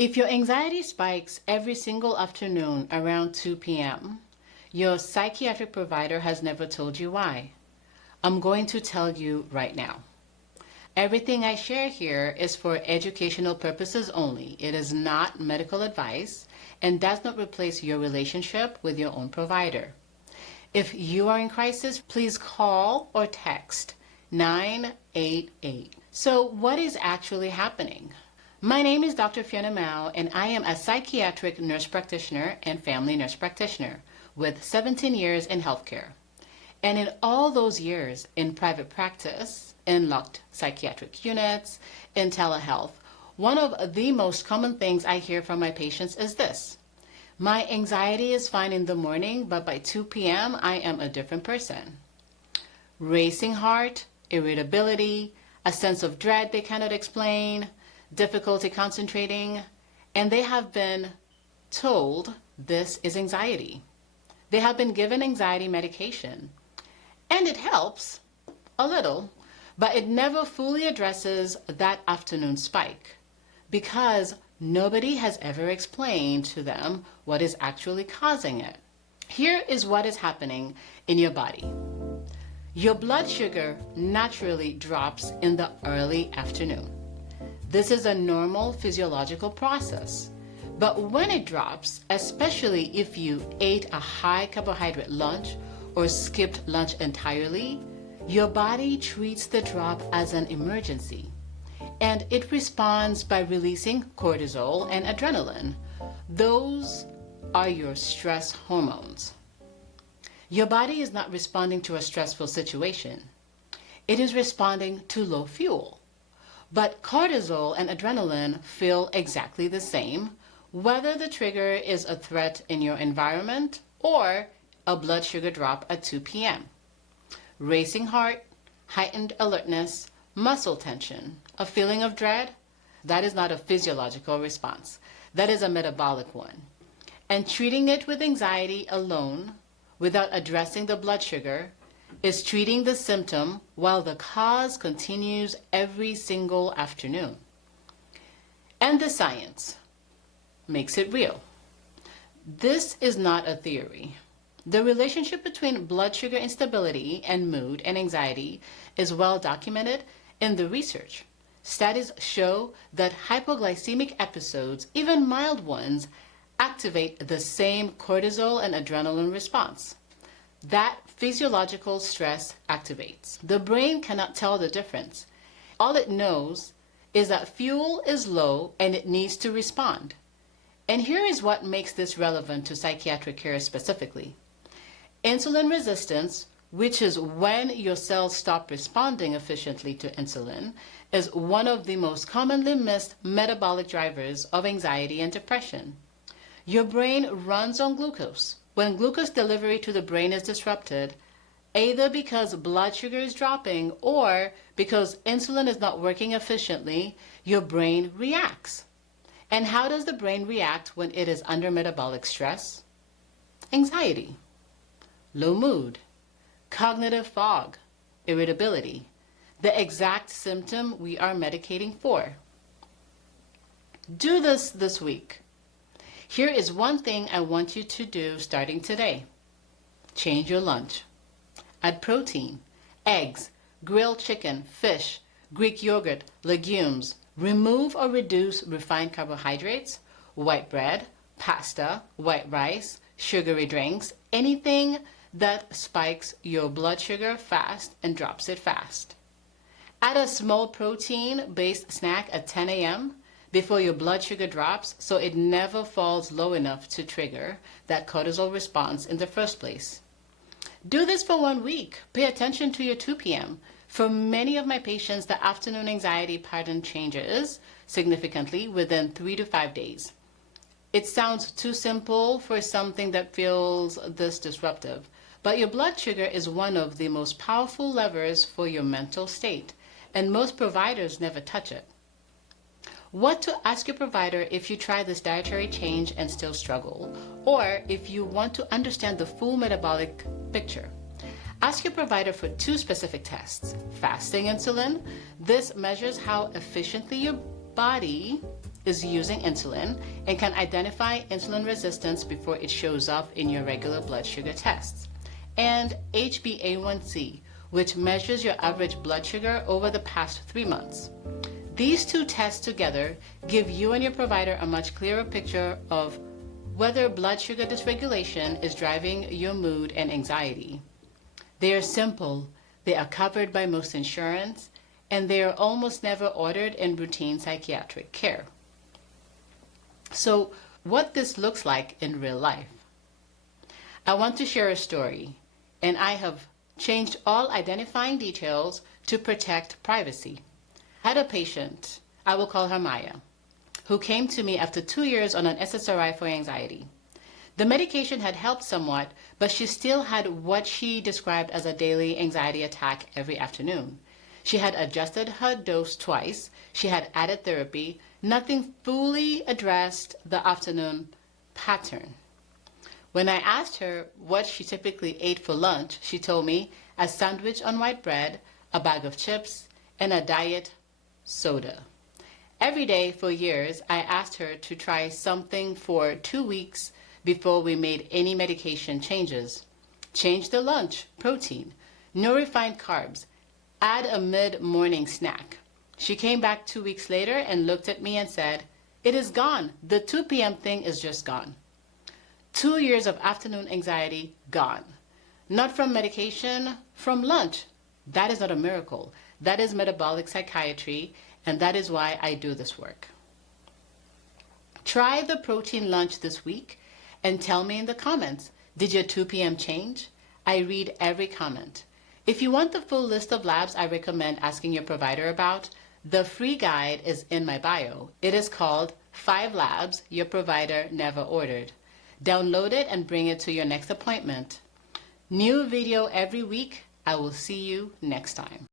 If your anxiety spikes every single afternoon around 2 p.m., your psychiatric provider has never told you why. I'm going to tell you right now. Everything I share here is for educational purposes only. It is not medical advice and does not replace your relationship with your own provider. If you are in crisis, please call or text 988. So what is actually happening? My name is Dr. Fiona Mao, and I am a psychiatric nurse practitioner and family nurse practitioner with 17 years in healthcare. And in all those years in private practice, in locked psychiatric units, in telehealth, one of the most common things I hear from my patients is this: my anxiety is fine in the morning, but by 2 p.m. I am a different person. Racing heart, irritability, a sense of dread they cannot explain, difficulty concentrating, and they have been told this is anxiety. They have been given anxiety medication, and it helps a little, but it never fully addresses that afternoon spike because nobody has ever explained to them what is actually causing it. Here is what is happening in your body. Your blood sugar naturally drops in the early afternoon. This is a normal physiological process. But when it drops, especially if you ate a high carbohydrate lunch or skipped lunch entirely, your body treats the drop as an emergency. And it responds by releasing cortisol and adrenaline. Those are your stress hormones. Your body is not responding to a stressful situation. It is responding to low fuel. But cortisol and adrenaline feel exactly the same, whether the trigger is a threat in your environment or a blood sugar drop at 2 p.m. Racing heart, heightened alertness, muscle tension, a feeling of dread, that is not a physiological response. That is a metabolic one. And treating it with anxiety alone, without addressing the blood sugar, is treating the symptom while the cause continues every single afternoon. And the science makes it real. This is not a theory. The relationship between blood sugar instability and mood and anxiety is well documented in the research. Studies show that hypoglycemic episodes, even mild ones, activate the same cortisol and adrenaline response. That physiological stress activates. The brain cannot tell the difference. All it knows is that fuel is low and it needs to respond. And here is what makes this relevant to psychiatric care specifically. Insulin resistance, which is when your cells stop responding efficiently to insulin, is one of the most commonly missed metabolic drivers of anxiety and depression. Your brain runs on glucose. When glucose delivery to the brain is disrupted, either because blood sugar is dropping or because insulin is not working efficiently, your brain reacts. And how does the brain react when it is under metabolic stress? Anxiety, low mood, cognitive fog, irritability, the exact symptom we are medicating for. Do this week. Here is one thing I want you to do starting today. Change your lunch. Add protein, eggs, grilled chicken, fish, Greek yogurt, legumes. Remove or reduce refined carbohydrates, white bread, pasta, white rice, sugary drinks, anything that spikes your blood sugar fast and drops it fast. Add a small protein-based snack at 10 a.m. before your blood sugar drops so it never falls low enough to trigger that cortisol response in the first place. Do this for 1 week. Pay attention to your 2 p.m. For many of my patients, the afternoon anxiety pattern changes significantly within 3 to 5 days. It sounds too simple for something that feels this disruptive, but your blood sugar is one of the most powerful levers for your mental state, and most providers never touch it. What to ask your provider if you try this dietary change and still struggle, or if you want to understand the full metabolic picture. Ask your provider for 2 specific tests. Fasting insulin. This measures how efficiently your body is using insulin and can identify insulin resistance before it shows up in your regular blood sugar tests. And HbA1c, which measures your average blood sugar over the past 3 months. These two tests together give you and your provider a much clearer picture of whether blood sugar dysregulation is driving your mood and anxiety. They are simple, they are covered by most insurance, and they are almost never ordered in routine psychiatric care. So, what this looks like in real life. I want to share a story, and I have changed all identifying details to protect privacy. I had a patient, I will call her Maya, who came to me after 2 years on an SSRI for anxiety. The medication had helped somewhat, but she still had what she described as a daily anxiety attack every afternoon. She had adjusted her dose twice, she had added therapy, nothing fully addressed the afternoon pattern. When I asked her what she typically ate for lunch, she told me a sandwich on white bread, a bag of chips, and a diet soda. Every day for years, I asked her to try something for 2 weeks before we made any medication changes. Change the lunch, protein, no refined carbs, add a mid-morning snack. She came back 2 weeks later and looked at me and said, "It is gone. The 2 p.m. thing is just gone." 2 years of afternoon anxiety gone. Not from medication, from lunch. That is not a miracle. That is metabolic psychiatry, and that is why I do this work. Try the protein lunch this week and tell me in the comments, did your 2 p.m. change? I read every comment. If you want the full list of labs I recommend asking your provider about, the free guide is in my bio. It is called 5 Labs Your Provider Never Ordered. Download it and bring it to your next appointment. New video every week. I will see you next time.